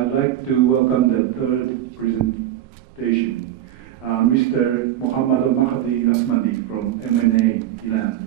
I'd like to welcome the third presentation, Mr. Mohammad Mahdi Rahmati from MNA Iran.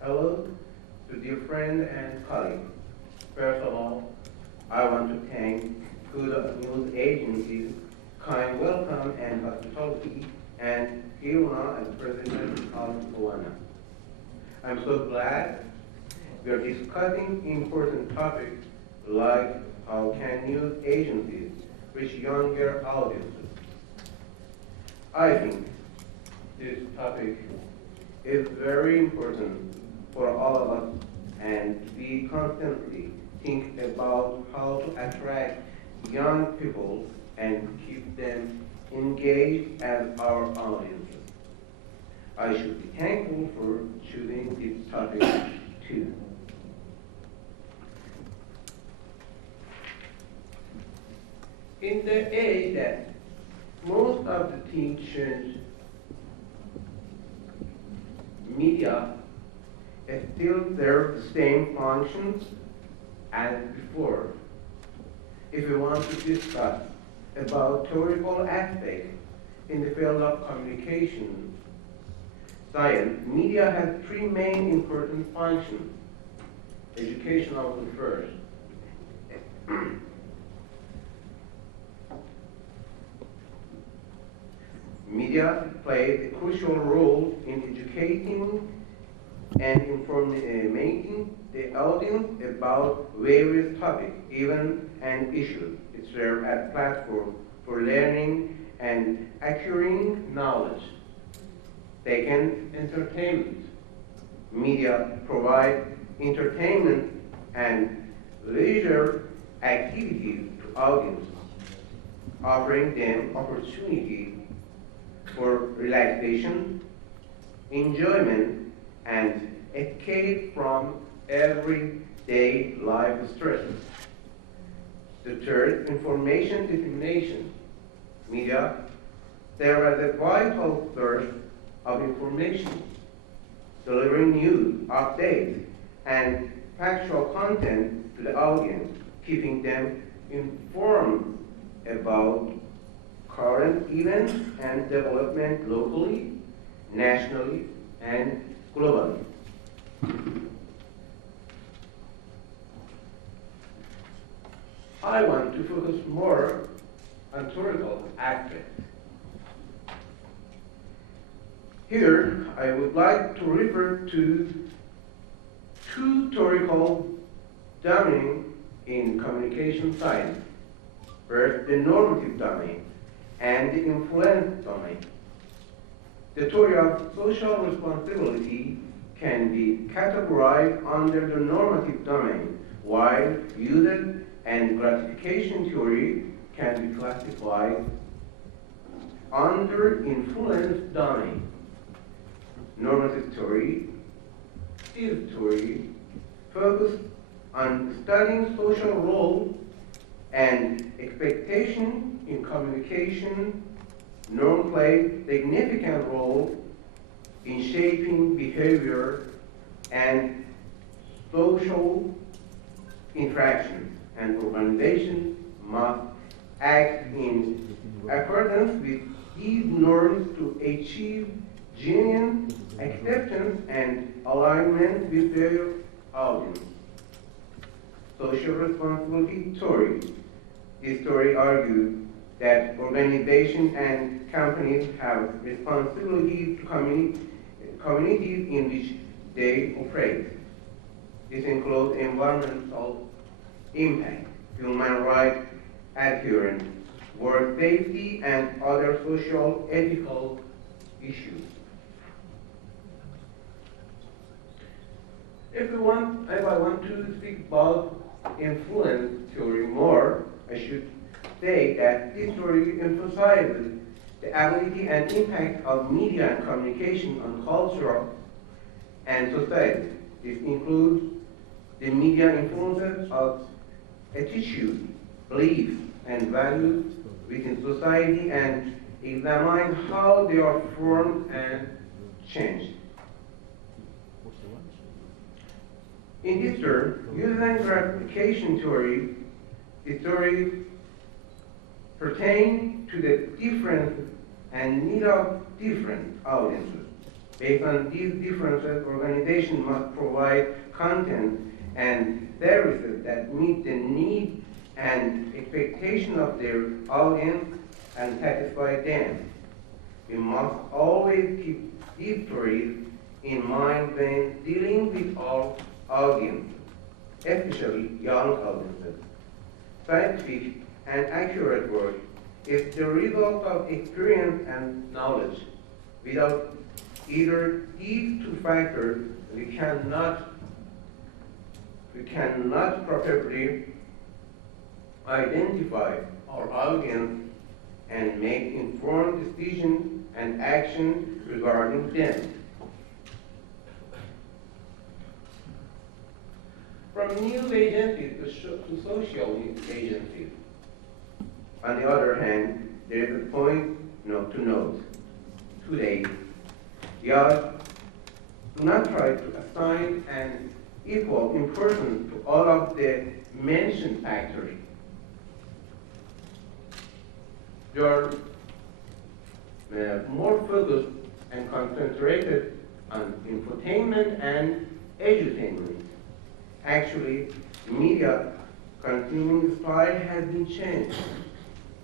Hello to dear friend and colleague. First of all, I want to thank the news agencies, kind welcome and hospitality, and Hiruna as President of Rwanda. I'm so glad we are discussing important topics like how can news agencies reach younger audiences. I think this topic is very important for all of us, and we constantly think about how to attract young people and keep them engaged as our audiences. I should be thankful for choosing this topic too. In the age that most of the things change, media still serve the same functions as before. If we want to discuss about theoretical aspects in the field of communication science, media has three main important functions. Educational one first. Media plays a crucial role in educating and informating the audience about various topics, events, and issues. It serves as a platform for learning and acquiring knowledge. Second, entertainment. Media provide entertainment and leisure activities to audiences, offering them opportunities for relaxation, enjoyment, and escape from everyday life stresses. The third, information dissemination. Media serve as a vital source of information, delivering news, updates, and factual content to the audience, keeping them informed about current events and development locally, nationally, and globally. I want to focus more on theoretical aspects. Here, I would like to refer to two theoretical domains in communication science. First, the normative domain and the influence domain. The theory of social responsibility can be categorized under the normative domain, while usage and gratification theory can be classified under influence domain. Normative theory, field theory, focus on studying social role and expectation in communication. Norm plays significant role in shaping behavior and social interactions, and organizations must act in accordance with these norms to achieve genuine acceptance and alignment with their audience. Social responsibility theory. This theory argues that organizations and companies have responsibilities to communities in which they operate. This includes environmental impact, human rights adherence, work safety, and other social ethical issues. If I want to speak about influence theory more, I should say that this theory emphasizes the ability and impact of media and communication on culture and society. This includes the media influences of attitude, beliefs, and values within society and examine how they are formed and changed. In this term, using gratification theory, the theory pertains to the difference and need of different audiences. Based on these differences, organizations must provide content and services that meet the need and expectation of their audience and satisfy them. We must always keep these theories in mind when dealing with our audiences, especially young audiences. Scientific and accurate work is the result of experience and knowledge. Without either these two factors, we cannot properly identify our audience and make informed decisions and actions regarding them. From news agencies to social news agencies. On the other hand, there is a point to note. Today, y'all do not try to assign an equal importance to all of the mentioned factors. They are more focused and concentrated on infotainment and edutainment. Actually, the media consuming style has been changed.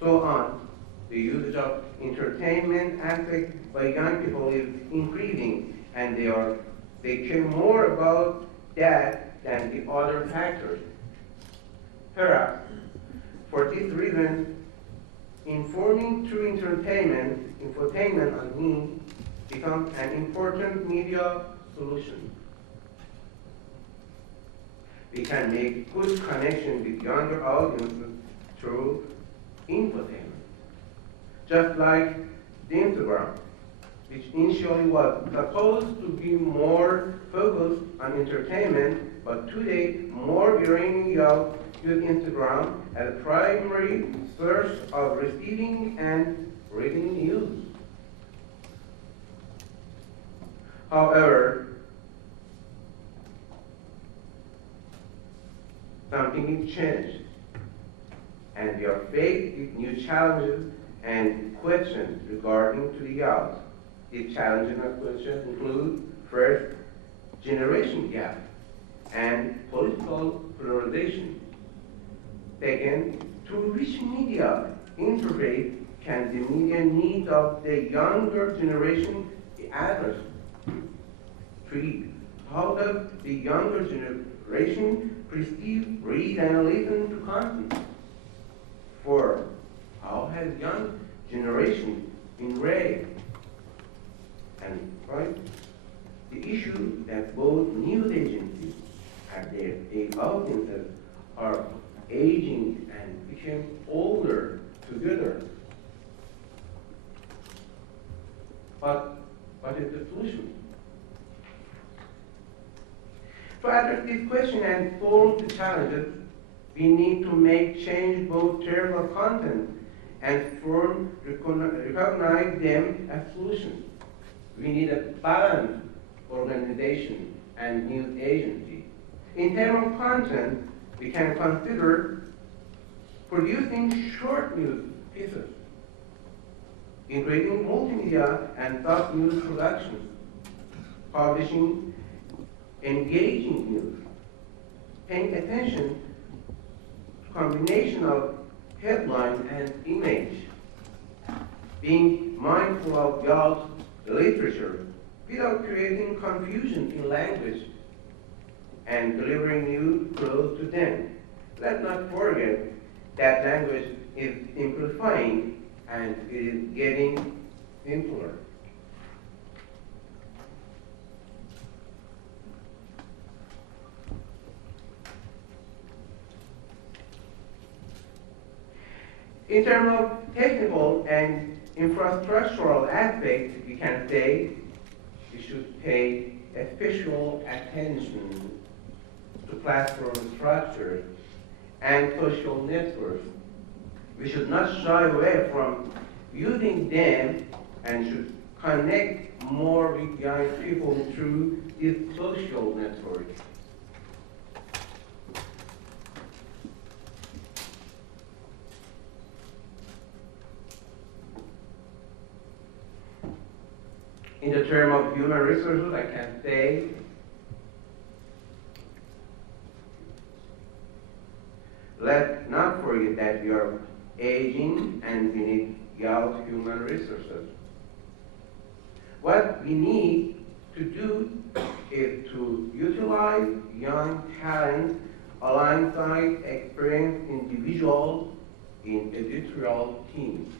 So on, the usage of entertainment aspects by young people is increasing, and they care more about that than the other factors. Perhaps, for this reason, informing through infotainment on me becomes an important media solution. We can make good connection with younger audiences through infotainment. Just like the Instagram, which initially was supposed to be more focused on entertainment, but today more millennials use Instagram as a primary source of receiving and reading news. However, something has changed, and we are faced with new challenges and questions regarding to the youth. These challenges and questions include, first, generation gap and political polarization. Second, through which media interface can the media needs of the younger generation be addressed? Three, how does the younger generation perceive, read, and listen to content? Four, how has young generation been raised? And right, the issue that both news agencies and their audiences are aging and became older together. But what is the solution? To address this question and solve the challenges, we need to make change both terms of content and form recognize them as solutions. We need a balanced organization and news agency. In terms of content, we can consider producing short news pieces, including multimedia and sub-news productions, publishing engaging news, paying attention to combination of headline and image, being mindful of God's literature without creating confusion in language, and delivering news close to them. Let's not forget that language is simplifying and it is getting simpler. In terms of technical and infrastructural aspects, we can say we should pay special attention to platform structure and social networks. We should not shy away from using them and should connect more with young people through these social networks. In the term of human resources, I can say let's not forget that we are aging and we need young human resources. What we need to do is to utilize young talent alongside experienced individuals in editorial teams.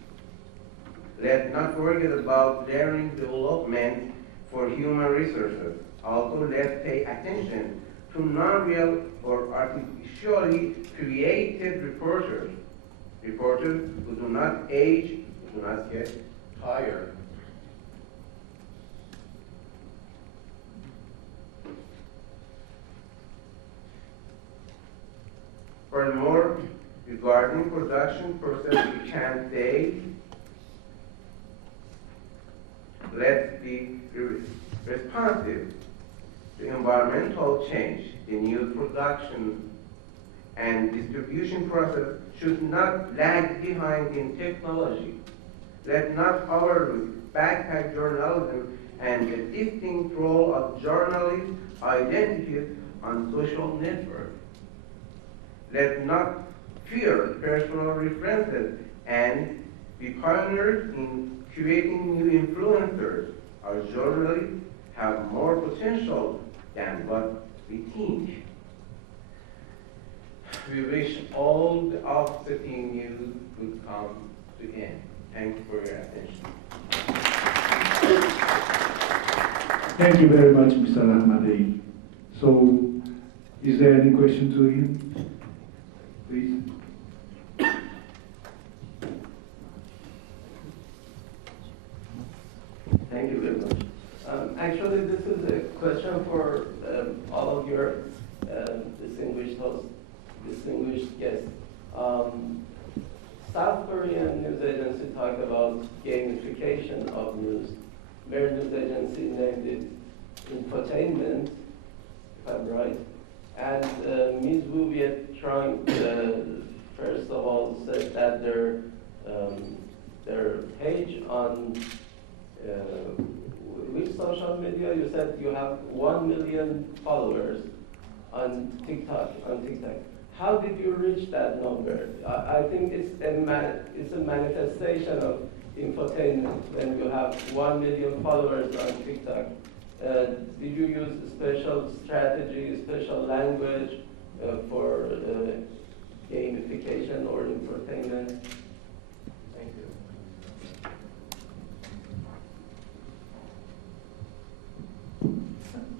Let's not forget about learning development for human resources. Also, let's pay attention to non-real or artificially created reporters. Reporters who do not age, do not get tired. Furthermore, regarding production process, we can say, let's be responsive to environmental change. The news production and distribution process should not lag behind in technology. Let's not overlook backpack journalism and the distinct role of journalist identities on social networks. Let's not fear personal references and be pioneers in creating new influencers. Our journalists have more potential than what we think. We wish all the upsetting news would come to end. Thank you for your attention. Thank you very much, Mr. Rahmati. So, is there any question to him? Please. Thank you very much. Actually, this is a question for all of your distinguished hosts, distinguished guests. South Korean news agency talked about gamification of news. Mehr news agency named it infotainment, if I'm right. And Ms. Wu Viet-Trung, first of all, said that their page on which social media? You said you have 1 million followers on TikTok. How did you reach that number? I think it's a manifestation of infotainment when you have 1 million followers on TikTok. Did you use a special strategy, special language for gamification or infotainment? Thank you.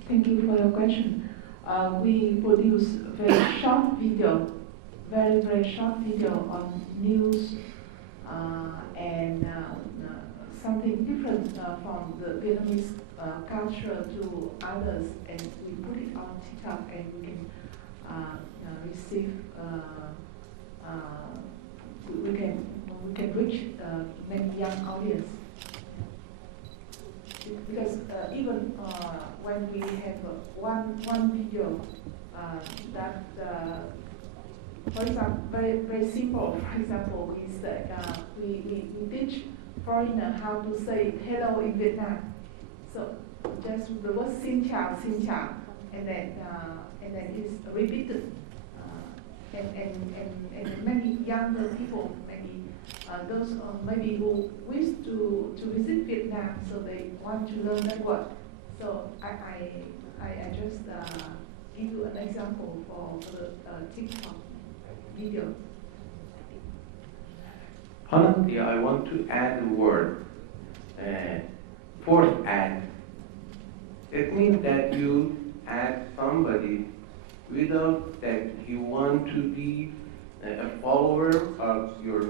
Thank you for your question. We produce very short video, very short video on news and something different from the Vietnamese culture to others, and we put it on TikTok, and we can receive. We can reach many young audience. Because even when we have one video that, for example, very simple. For example, is that we teach foreigner how to say hello in Vietnam. So just the word xin chào, and then it's repeated, and many younger people, maybe those maybe who wish to visit Vietnam, so they want to learn that word. So I just give you an example for the TikTok video. Honestly, I want to add the word fourth add. It means that you add somebody without that you want to be a follower of your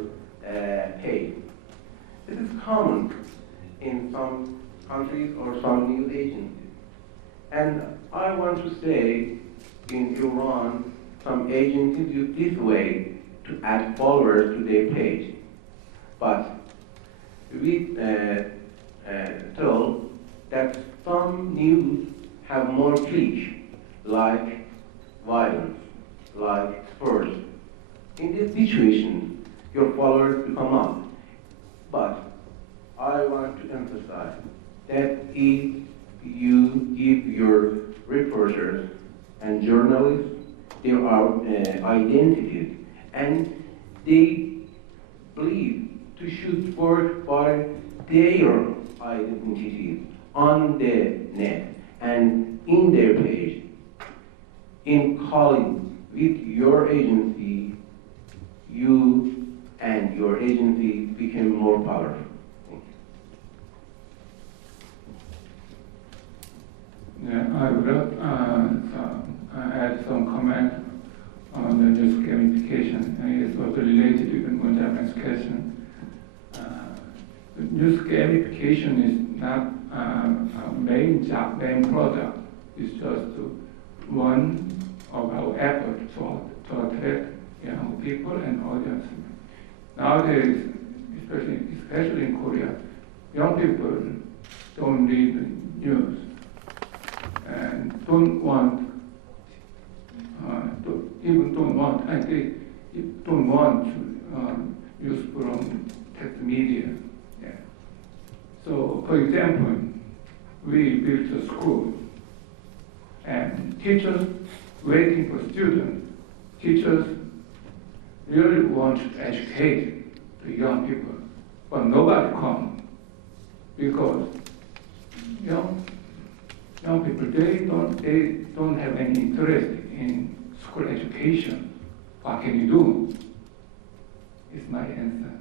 page. This is common in some countries or some news agencies. And I want to say, in Iran, some agencies use this way to add followers to their page. But we told that some news have more clicks, like violence, like sports. In this situation, your followers will come up. But I want to emphasize that if you give your reporters and journalists their identities, and they believe to should work by their identities on the net and in their page, in calling with your agency, you and your agency became more powerful. Yeah, I would add some comment on the news gamification. It's also related to the Mohammed's question. The news gamification is not our main product. It's just one of our efforts to attract young people and audience. Nowadays, especially in Korea, young people don't read the news and don't want to use from text media. Yeah. So, for example, we built a school, and teachers waiting for students. Teachers really want to educate the young people, but nobody comes because young people they don't have any interest in school education. What can you do? Is my answer.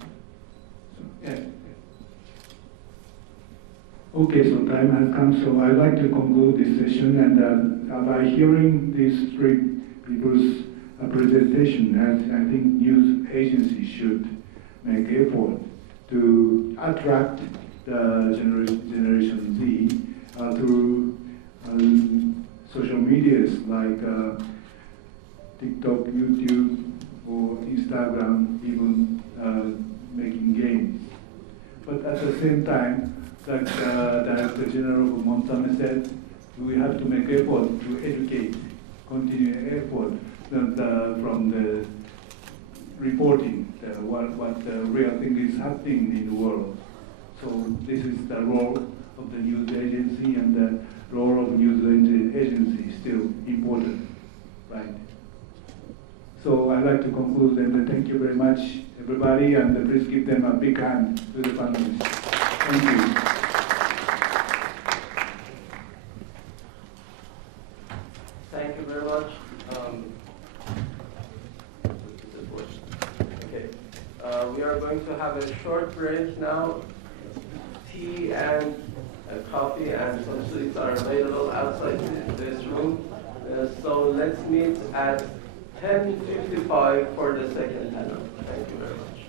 So, yes. Okay, so time has come, so I'd like to conclude this session, and by hearing these three people's presentation, I think news agencies should make effort to attract the Generation Z through social medias like TikTok, YouTube, or Instagram, even making games. But at the same time, like Director General of Montana said, we have to make effort to educate, continue effort from the reporting what the real thing is happening in the world. So this is the role of the news agency, and the role of news agency is still important, right? So I'd like to conclude and thank you very much, everybody, and please give them a big hand to the panelists. Thank you. Thank you very much. Okay, we are going to have a short break now. Tea and coffee and some sweets are available outside this room. So let's meet at 10:55 for the second panel. Thank you very much.